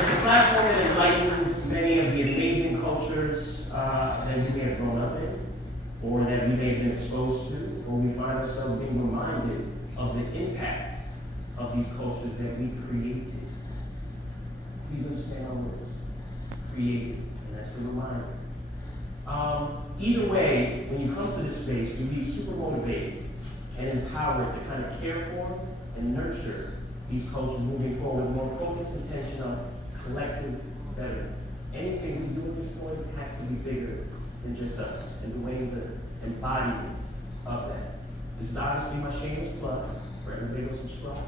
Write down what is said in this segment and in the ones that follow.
It's a platform that enlightens many of the amazing cultures that we may have grown up in, or that we may have been exposed to, or we find ourselves being reminded of the impact of these cultures that we created. Please understand our words. Created, and that's the reminder. Either way, when you come to this space, you be super motivated and empowered to kind of care for and nurture these cultures moving forward with more focused attention on collective better. Anything we do at this point has to be bigger than just us, and Dwayne's an embodiment of that. This is obviously my shameless plug for everybody to subscribe,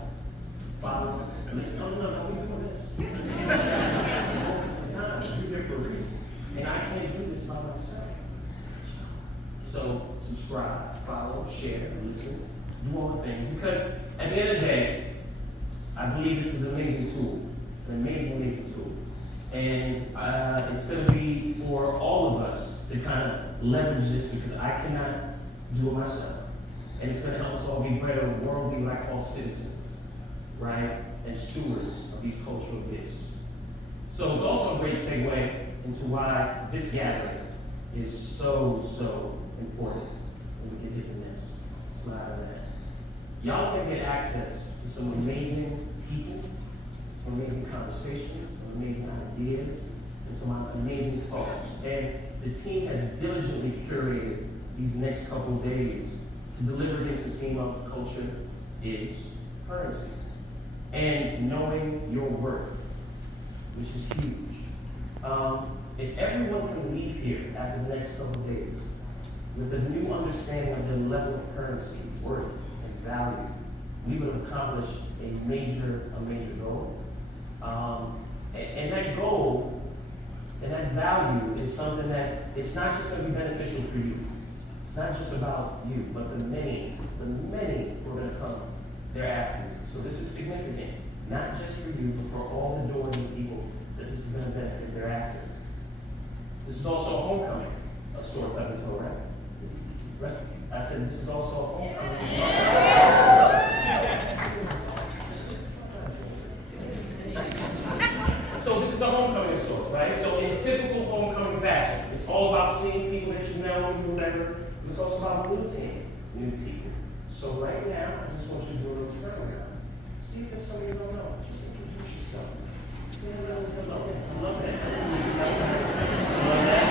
follow, listen. No, we doing this. Multiple times, you're here for a reason. And I can't do this by myself. So subscribe, follow, share, listen, do all the things. Because at the end of the day, I believe this is an amazing tool, an amazing tool. And it's going to be for all of us to kind of leverage this, because I cannot do it myself. And it's going to help us all be better worldly, what I call citizens, right? And stewards of these cultural gifts. So it's also a great segue into why this gathering is so important. And we can hit the next slide on that. Y'all can get access to some amazing people, some amazing conversations, some amazing ideas, and some amazing thoughts. And the team has diligently curated these next couple of days to deliver this theme of culture is currency. And knowing your worth, which is huge. If everyone can leave here after the next couple of days with a new understanding of the level of currency, worth, and value, we would have accomplished a major goal. And that goal and that value is something that it's not just going to be beneficial for you. It's not just about you, but the many who are going to come thereafter. So this is significant, not just for you, but for all the doors and people that this is going to benefit thereafter. This is also a homecoming of sorts, I've been told, right? I said this is also a homecoming. So this is a homecoming of sorts, right? So in typical homecoming fashion, it's all about seeing people that you know and you remember. It's also about meeting new people. So right now, I just want you to do a little turnaround. See if there's somebody you don't know. Just introduce yourself. See if you don't know. I love that. I love that.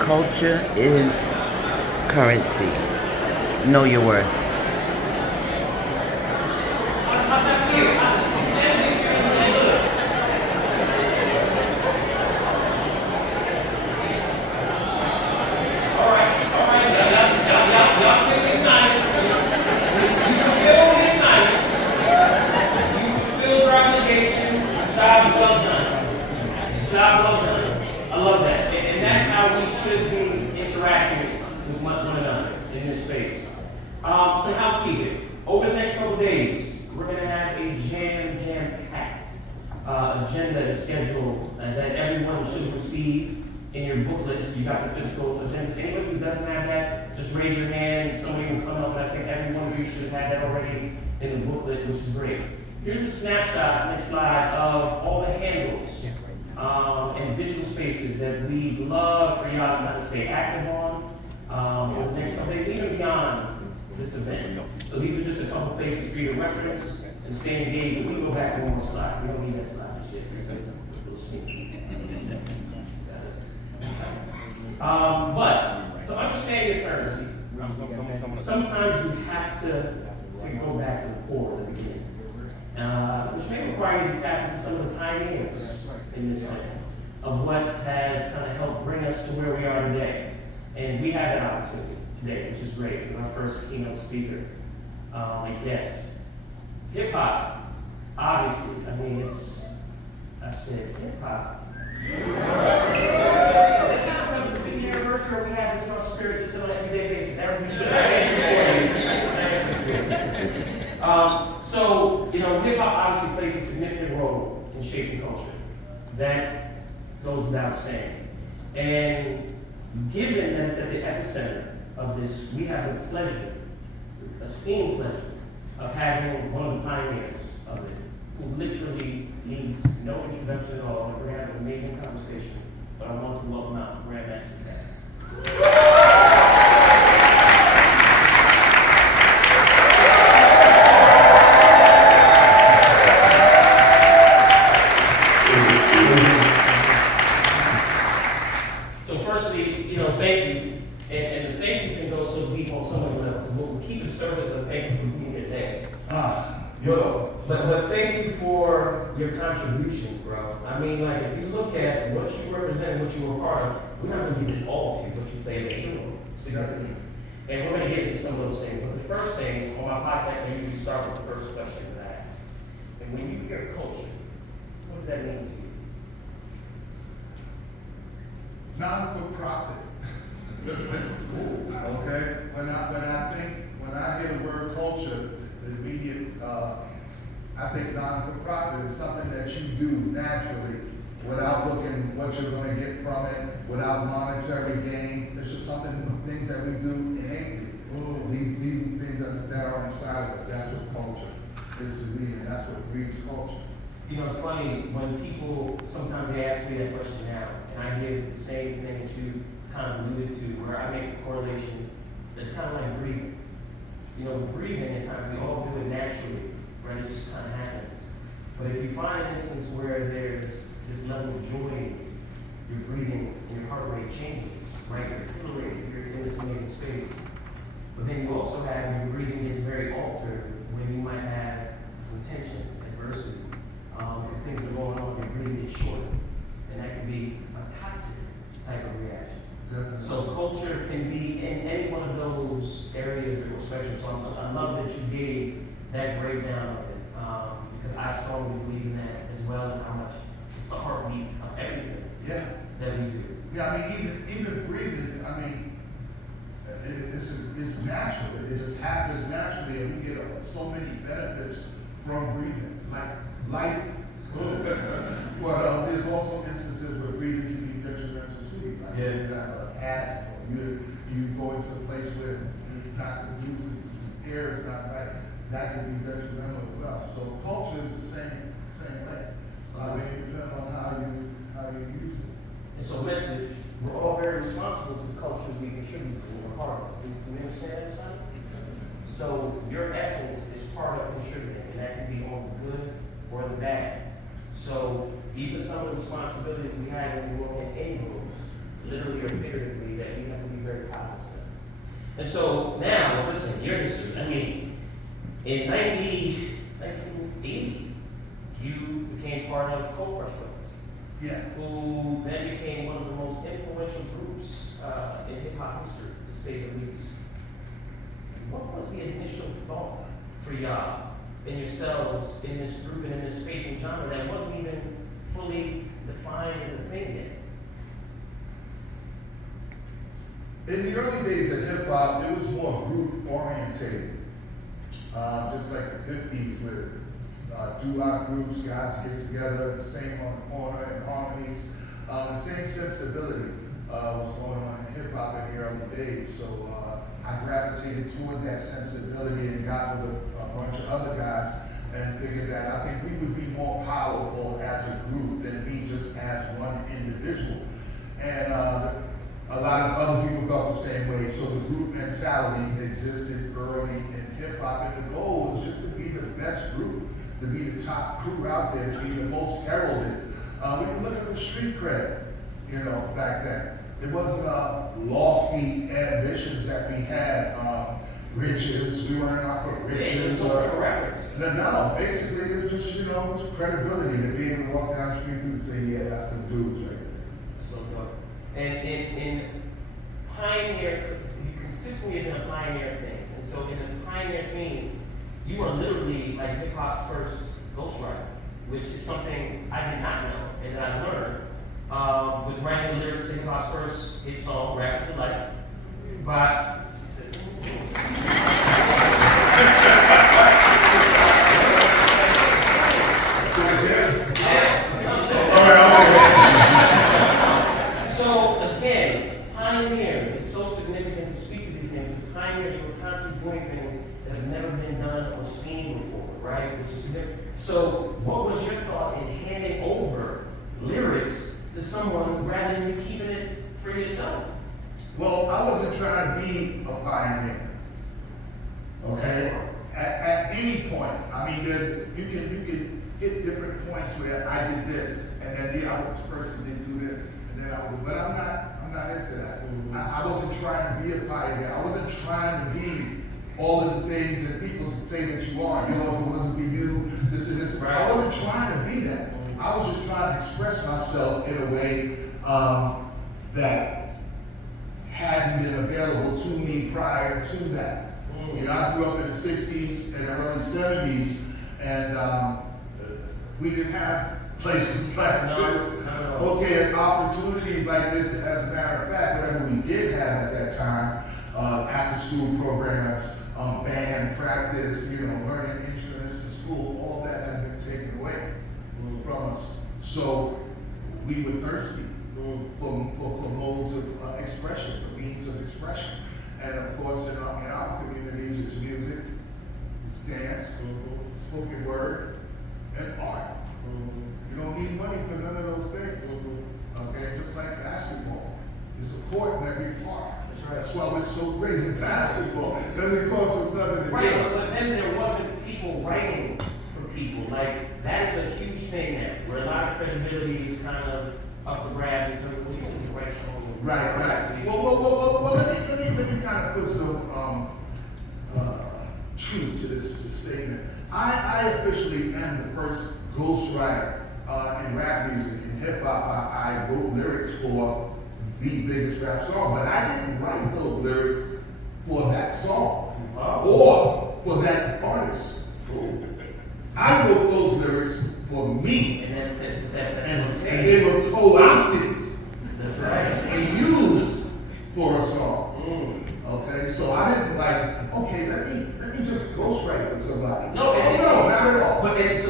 Culture is currency. Know your worth. Some housekeeping. Over the next couple of days, we're going to have a jam-packed agenda schedule that everyone should receive in your booklets. You got the physical agendas. Anybody who doesn't have that, just raise your hand. Somebody will come up, and I think every one of you should have had that already in the booklet, which is great. Here's a snapshot, next slide, of all the handles and digital spaces that we'd love for y'all to kind of stay active on over the next couple of days, even beyond this event. So these are just a couple places for you to reference and stay engaged. We can go back one more slide. We don't need that slide. But to understand your currency, sometimes you have to go back to the core at the beginning, which may require you to tap into some of the pioneers in this center of what has kind of helped bring us to where we are today. And we had that opportunity today, which is great. We're our first keynote speaker. Yes, hip hop, obviously, I mean, I said hip hop. It's a big anniversary, we have this on spirit just on an everyday basis, as we should. So, hip hop obviously plays a significant role in shaping culture. That goes without saying. And given that it's at the epicenter of this, we have the pleasure, esteemed pleasure, of having one of the pioneers of it, who literally needs no introduction at all. We're going to have an amazing conversation, but I want to welcome out GrandMaster. So firstly, thank you. And the thank you can go so deep on so many levels. We'll keep the service of thank you for being here today. But thank you for your contribution, bro. I mean, like, if you look at what you represent, what you were part of, we're not going to give it all to you, but you played a role significantly. And we're going to get into some of those things. But the first thing, on my podcast, I usually start with the first question that I ask. And when you hear culture, what does that mean to you? Non-for-profit. Okay? When I hear the word culture, the immediate, I think non-for-profit is something that you do naturally without looking what you're going to get from it, without monetary gain. It's just things that we do innately. These things that are inside of it. That's what culture is to me, and that's what breeds culture. It's funny, when people, sometimes they ask me that question now, and I give the same thing that you kind of alluded to, where I make a correlation that's kind of like breathing. Breathing, at times we all do it naturally, right? It just kind of happens. But if you find an instance where there's this level of joy, your breathing and your heart rate changes, right? You're exhilarated, you're in this amazing space. But then you also have your breathing gets very altered when you might have some tension, adversity. If things are going on, your breathing gets shorter. And that can be a toxic type of reaction. Definitely. So culture can be in any one of those areas or spectrum. So I love that you gave that breakdown of it, because I strongly believe in that as well, and how much it's the heartbeat of everything that we do. Yeah, I mean, even breathing, I mean, it's natural. It just happens naturally, and we get so many benefits from breathing, like life. But there's also instances where breathing can be detrimental too. Like you have asthma, you go into a place where you not producing air is not right. That can be detrimental as well. So culture is the same way. I mean, depending on how you use it. And so, message, we're all very responsible to the cultures we contribute to and we're part of. Do you understand that, son? So your essence is part of contributing, and that can be on the good or the bad. So these are some of the responsibilities we have when we work in any groups, literally or figuratively, that we have to be very cognizant of. And so now, listen, your history. I mean, in 1980, you became part of Cold Yeah. who then became one of the most influential groups in hip hop history, to say the least. What was the initial thought for y'all and yourselves in this group and in this space and genre that wasn't even fully defined as a thing yet? In the early days of hip hop, it was more group orientated. Just like the 50s where doo-wop groups, guys get together, sing on the corner and harmonies. The same sensibility was going on in hip hop in the early days. So I gravitated toward that sensibility and got with a bunch of other guys and figured that I think we would be more powerful as a group than me just as one individual. And a lot of other people felt the same way. So the group mentality existed early in hip hop, and the goal was just to be the best group, to be the top crew out there, to be the most heralded. When you look at the street cred, back then, it wasn't lofty ambitions that we had, riches. We weren't out for riches or reference. No, basically it was just, it was credibility to be able to walk down the street and say, yeah, that's the dudes right there. So good. And in pioneer, you consistently have been a pioneer of things. And so in the pioneer theme, you are literally like hip hop's first ghostwriter, which is something I did not know and that I learned with writing the lyrics to hip hop's first hit song, Rappers Delight. But so again, pioneers, it's so significant to speak to these things because pioneers were constantly doing things that have never been done or seen before, right? Which is significant. So what was your thought in handing over lyrics to someone rather than you keeping it for yourself? Well, I wasn't trying to be a pioneer. Okay? At any point, I mean, you can hit different points where I did this, and then I was the person that did do this, and then I would, but I'm not into that. I wasn't trying to be a pioneer. I wasn't trying to be all of the things that people say that you are. You know, if it wasn't for you, this and this. Right. I wasn't trying to be that. I was just trying to express myself in a way that hadn't been available to me prior to that. You know, I grew up in the 60s and the early 70s, and we didn't have places like this. Okay, and opportunities like this, as a matter of fact, whatever we did have at that time, after school programs, band practice, you know, learning instruments in school, all that had been taken away from us. So we were thirsty for modes of expression, for means of expression. And of course, in our communities, it's music, it's dance, spoken word, and art. You don't need money for none of those things. Okay, just like basketball. There's a court in every park. That's why we're so great in basketball. It doesn't cost us nothing to do. Right, but then there wasn't people writing for people. Like, that is a huge thing now, where a lot of credibility is kind of up for grabs in terms of who's going to write songs. Right. Well, let me kind of put some truth to this statement. I officially am the first ghostwriter in rap music and hip hop. I wrote lyrics for the biggest rap song, but I didn't write those lyrics for that song or for that artist. I wrote those lyrics for me, and they were co-opted. That's right. And used for a song. Okay, so I didn't like, okay, let me just ghostwrite with somebody. No, not at all. But and that's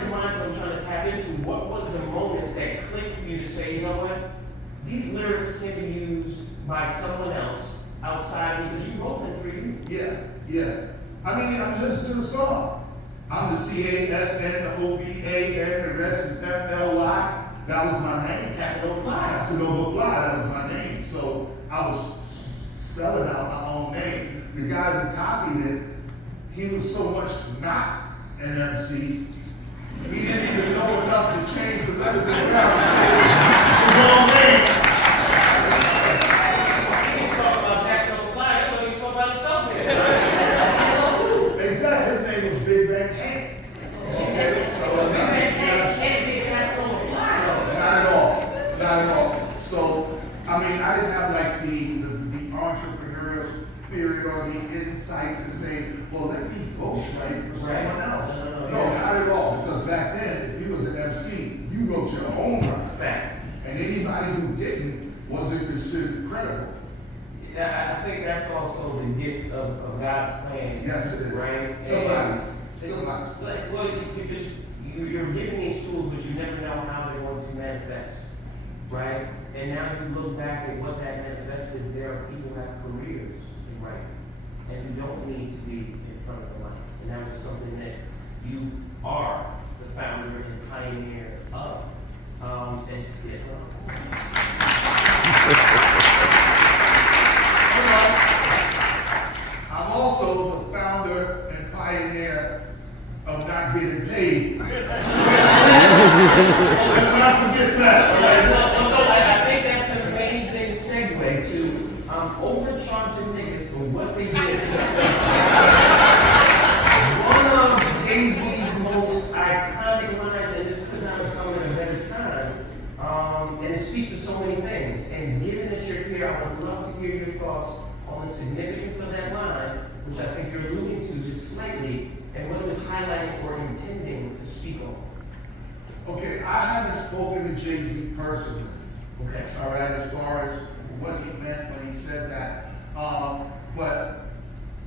the mindset I'm trying to tap into. What was the moment that clicked for you to say, you know what? These lyrics can be used by someone else outside of me because you wrote them for you. Yeah. I mean, listen to the song. I'm the CASNOVA and the rest is FLY. That was my name. Casanova Fly. Casanova Fly, that was my name. So I was spelling out my own name. The guy who copied it, he was so much not an MC. He didn't even know enough to change the letters around. His own name. He's talking about Casanova Fly. I thought he was talking about himself. Exactly. His name was Big Bang Hank. Okay. So, Big Bang Hank can't be Casanova Fly. Not at all. So, I mean, I didn't have like the entrepreneurial spirit or the insight to say, well, let me ghostwrite for someone else. No, not at all. Because back then, if you was an MC, you wrote your own rap. And anybody who didn't wasn't considered credible. Yeah, I think that's also the gift of God's plan. Yes, it is. Right? Somebody's. Like, well, you're given these tools, but you never know how they're going to manifest. Right? And now you look back at what that manifested, there are people who have careers in writing. And you don't need to be in front of the mic. And that was something that you are the founder and pioneer of. And I'm also the founder and pioneer of not getting paid. Let's not forget that. Right? So I think that's an amazing segue to overcharging niggas for what they did. One of Jay-Z's most iconic lines, and this could not have come at a better time, and it speaks to so many things. And given that you're here, I would love to hear your thoughts on the significance of that line, which I think you're alluding to just slightly, and highlighting or intending to speak on? Okay, I haven't spoken to Jay-Z personally. Okay. All right, as far as what he meant when he said that. But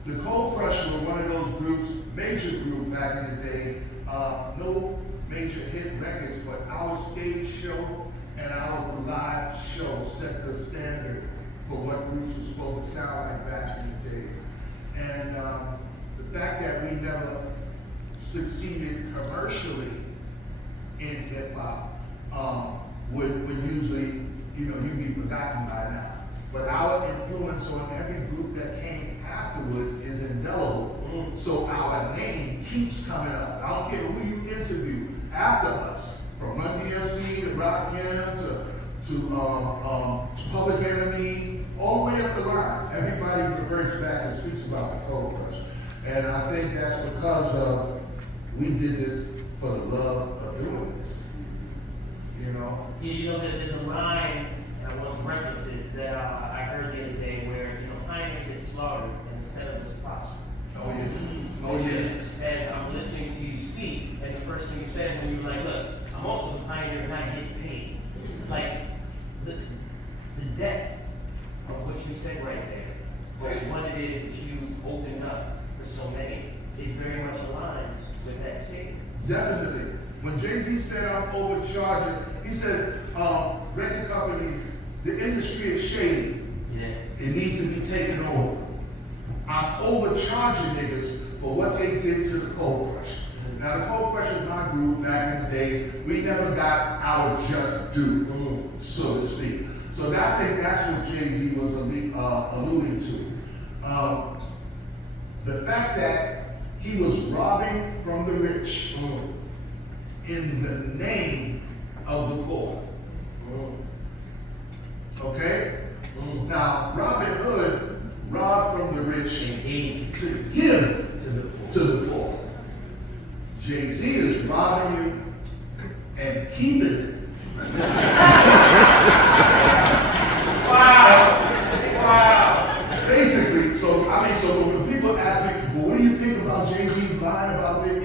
the Cold Crush were one of those groups, major group back in the day. No major hit records, but our stage show and our live show set the standard for what groups were supposed to sound like back in the days. And the fact that we never succeeded commercially in hip hop would usually, you'd be forgotten by now. But our influence on every group that came afterward is indelible. So our name keeps coming up. I don't care who you interview after us, from Run DMC to Rock to Public Enemy, all the way up the line. Everybody reverts back and speaks about the Cold Crush. And I think that's because we did this for the love of doing this. You know that there's a line, I once referenced it, that I heard the other day where, pioneers get slaughtered and the settlers prosper. Oh yeah. Oh Which yeah. is, as I'm listening to you speak, and the first thing you said when you were like, look, I'm also a pioneer and I get paid. It's like the depth of what you said right there, was what it is that you opened up for so many. It very much aligns with that statement. Definitely. When Jay-Z said I'm overcharging, he said, record companies, the industry is shady. Yeah. It needs to be taken over. I'm overcharging niggas for what they did to the Cold Crush. Now the Cold Crush is my group back in the day. We never got our just due, so to speak. So I think that's what Jay-Z was alluding to. The fact that he was robbing from the rich in the name of the poor. Okay? Now, Robin Hood robbed from the rich to give to the poor. Jay-Z is robbing you and keeping it. Wow. Basically, so when people ask me, well, what do you think about Jay-Z's line about it?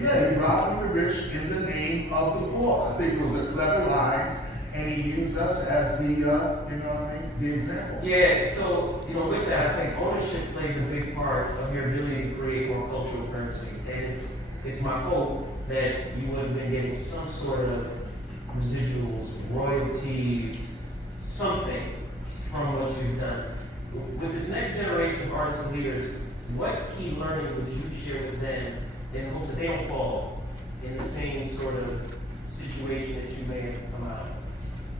Yeah, he robbed the rich in the name of the poor. I think it was a clever line, and he used us as the, the example. Yeah, so, with that, I think ownership plays a big part of your ability to create more cultural currency. And it's my hope that you would have been getting some sort of residuals, royalties, something from what you've done. With this next generation of artists and leaders, what key learning would you share with them in hopes that they don't fall in the same sort of situation that you may have come out of?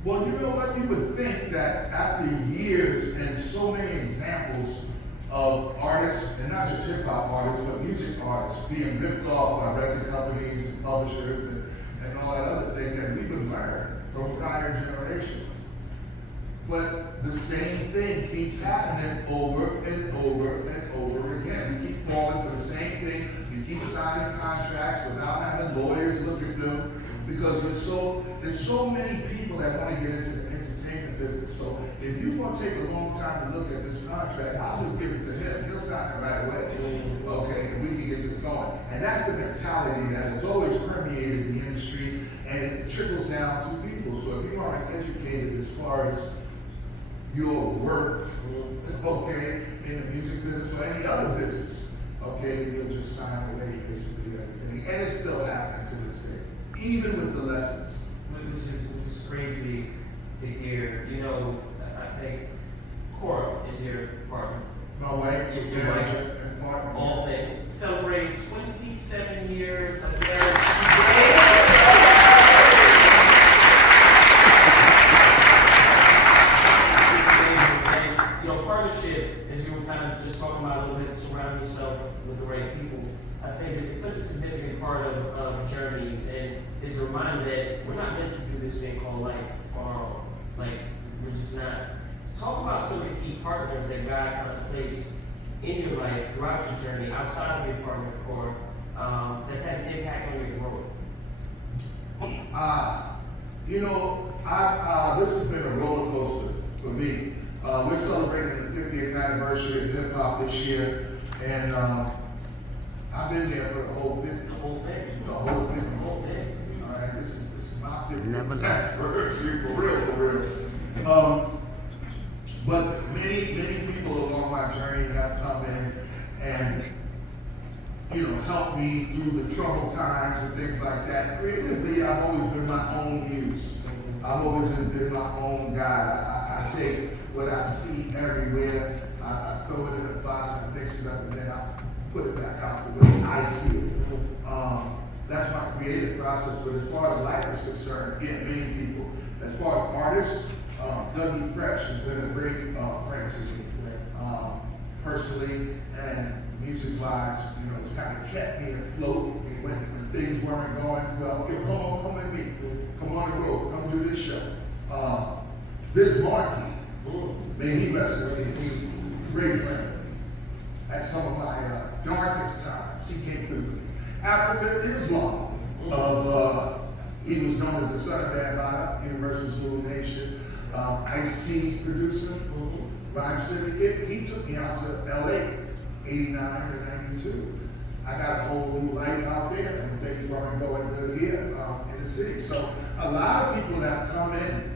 Well, you know what? You would think that after years and so many examples of artists, and not just hip hop artists, but music artists being ripped off by record companies and publishers and all that other thing, that we would learn from prior generations. But the same thing keeps happening over and over and over again. We keep falling for the same thing. We keep signing contracts without having lawyers look at them, because there's so many people that want to get into the entertainment business. So if you want to take a long time to look at this contract, I'll just give it to him. He'll sign it right away. Okay, and we can get this going. And that's the mentality that has always permeated the industry, and it trickles down to people. So if you aren't educated as far as your worth, okay, in the music business or any other business, okay, then you'll just sign away basically everything. And it's still happening to this day, even with the lessons. Which is crazy to hear. I think Cora is your partner. My wife, Your manager, and partner. All things. Celebrating 27 years of marriage today. Partnership, as you were kind of just talking about a little bit, surrounding yourself with the right people, I think it's such a significant part of journeys, and it's a reminder that we're not meant to do this thing called life on our own. Like, we're just not. Talk about some of the key partners that God kind of placed in your life throughout your journey, outside of your partner, Core, that's had an impact on your growth. This has been a roller coaster for me. We're celebrating the 50th anniversary of hip hop this year, and I've been there for the whole 50. The whole thing. The whole 50. The whole thing. All right, this is my 50th Never left. anniversary, for real. But many people along my journey have come in and, helped me through the troubled times and things like that. Creatively, I've always been my own muse. I've always been my own guy. I take what I see everywhere, I throw it in a box, I mix it up, and then I put it back out the way I see it. That's my creative process, but as far as life is concerned, again, many people. As far as artists, Dougie Fresh has been a great friend to me, personally and music-wise. It's kind of kept me afloat when things weren't going well. Okay, come with me, come on the road, come do this show. This Marquis, man, he messed with me. He's a great friend. At some of my darkest times, he came through for me. Africa Islam, he was known as the son of Bambaataa, Universal Zulu Nation. Ice-T's producer, Rhyme Syndicate, he took me out to LA, 89 and 92. I got a whole new life out there, and things weren't going good here in the city. So a lot of people that come in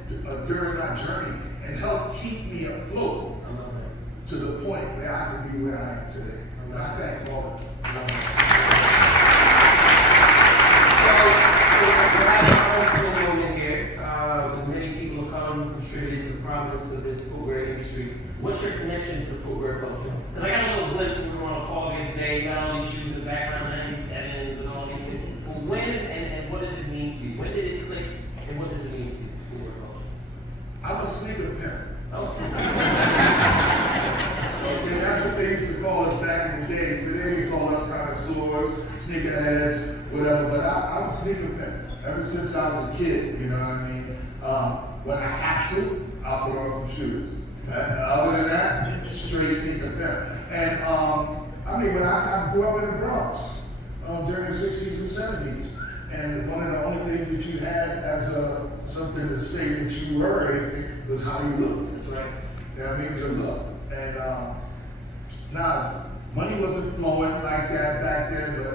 during my journey and help keep me afloat to the point where I can be where I am today. And I thank all of them. Many people have come contributed to the prominence of this footwear industry. What's your connection to footwear culture? Because I got a little glimpse when we were on a call the other day, you got all these shoes in the background, 97s and all these things. But when and what does it mean to you? When did it click and what does it mean to you, footwear culture? I'm a sneaker pimp. Oh. Okay, that's what they used to call us back in the day. Today we call us connoisseurs, sneakerheads, whatever. But I'm a sneaker pimp ever since I was a kid. You know what I mean? When I have to, I'll put on some shoes. Other than that, straight sneaker pimp. And when I grew up in the Bronx during the 60s and 70s, and one of the only things that you had as something to say that you were or anything was how you looked. That's right. You know what I mean? Good look. And now, money wasn't flowing like that back then, but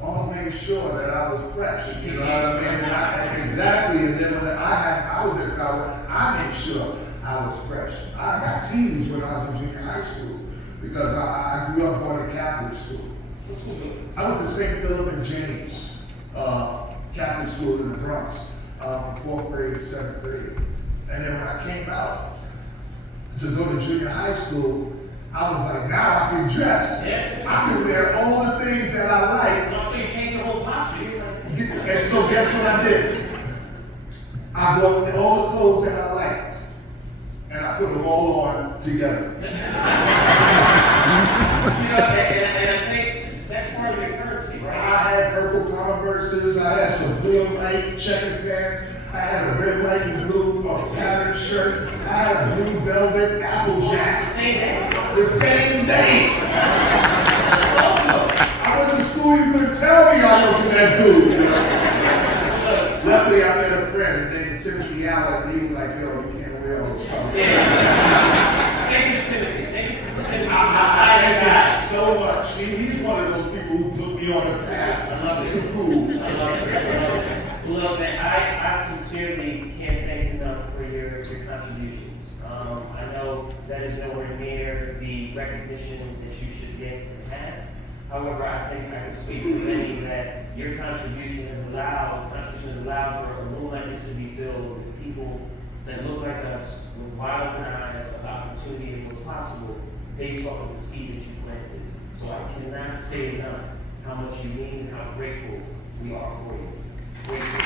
Mom made sure that I was fresh. You know what I mean? Exactly. And then when I was in college, I made sure I was fresh. I got teased when I was in junior high school because I grew up going to Catholic school. I went to St. Philip and James Catholic school in the Bronx from 4th grade to 7th grade. And then when I came out to go to junior high school, I was like, now I can dress. Yeah. I can wear all the things that I like. And also you changed your whole posture. And so guess what I did? I bought all the clothes that I liked, and I put them all on together. And I think that's part of your currency, right? I had purple Converses, I had some blue and white checkered pants, I had a red, white, and blue patterned shirt, I had a blue velvet Applejack. The same day. The same day. I went to school, you couldn't tell me I wasn't that dude. You know? Luckily, I met a friend, his name is Timothy Allen, he was like, yo, you can't wear all this stuff. Thank you, Timothy. Thank you for Timothy. I thank him so much. He's one of those people who put me on the path to cool. I love it. Look, man, I sincerely can't thank enough for your contributions. I know that is nowhere near the recognition that you should get and have. However, I think I can speak for many that your contribution has allowed for a room like this to be filled with people that look like us with wide open eyes of opportunity and what's possible based off of the seed that you planted. So I cannot say enough how much you mean and how grateful we are for you. Grateful.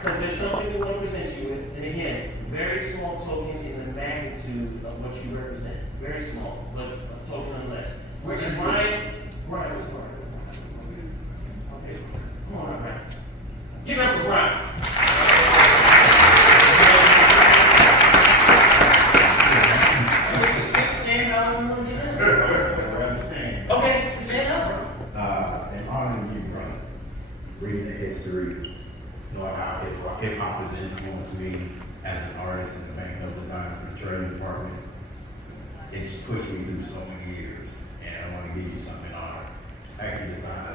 Because there's something we want to present you with, and again, very small token in the magnitude of what you represent. Very small, but a token nonetheless. Where is Brian? Brian. Okay, come on, Brian. Give it up for Brian. Stand up. Okay, stand up. In honoring you, brother, reading the history, knowing how hip hop has influenced me as an artist and art department. It's pushed me through so many years, and I want to give you something in honor. Actually, designed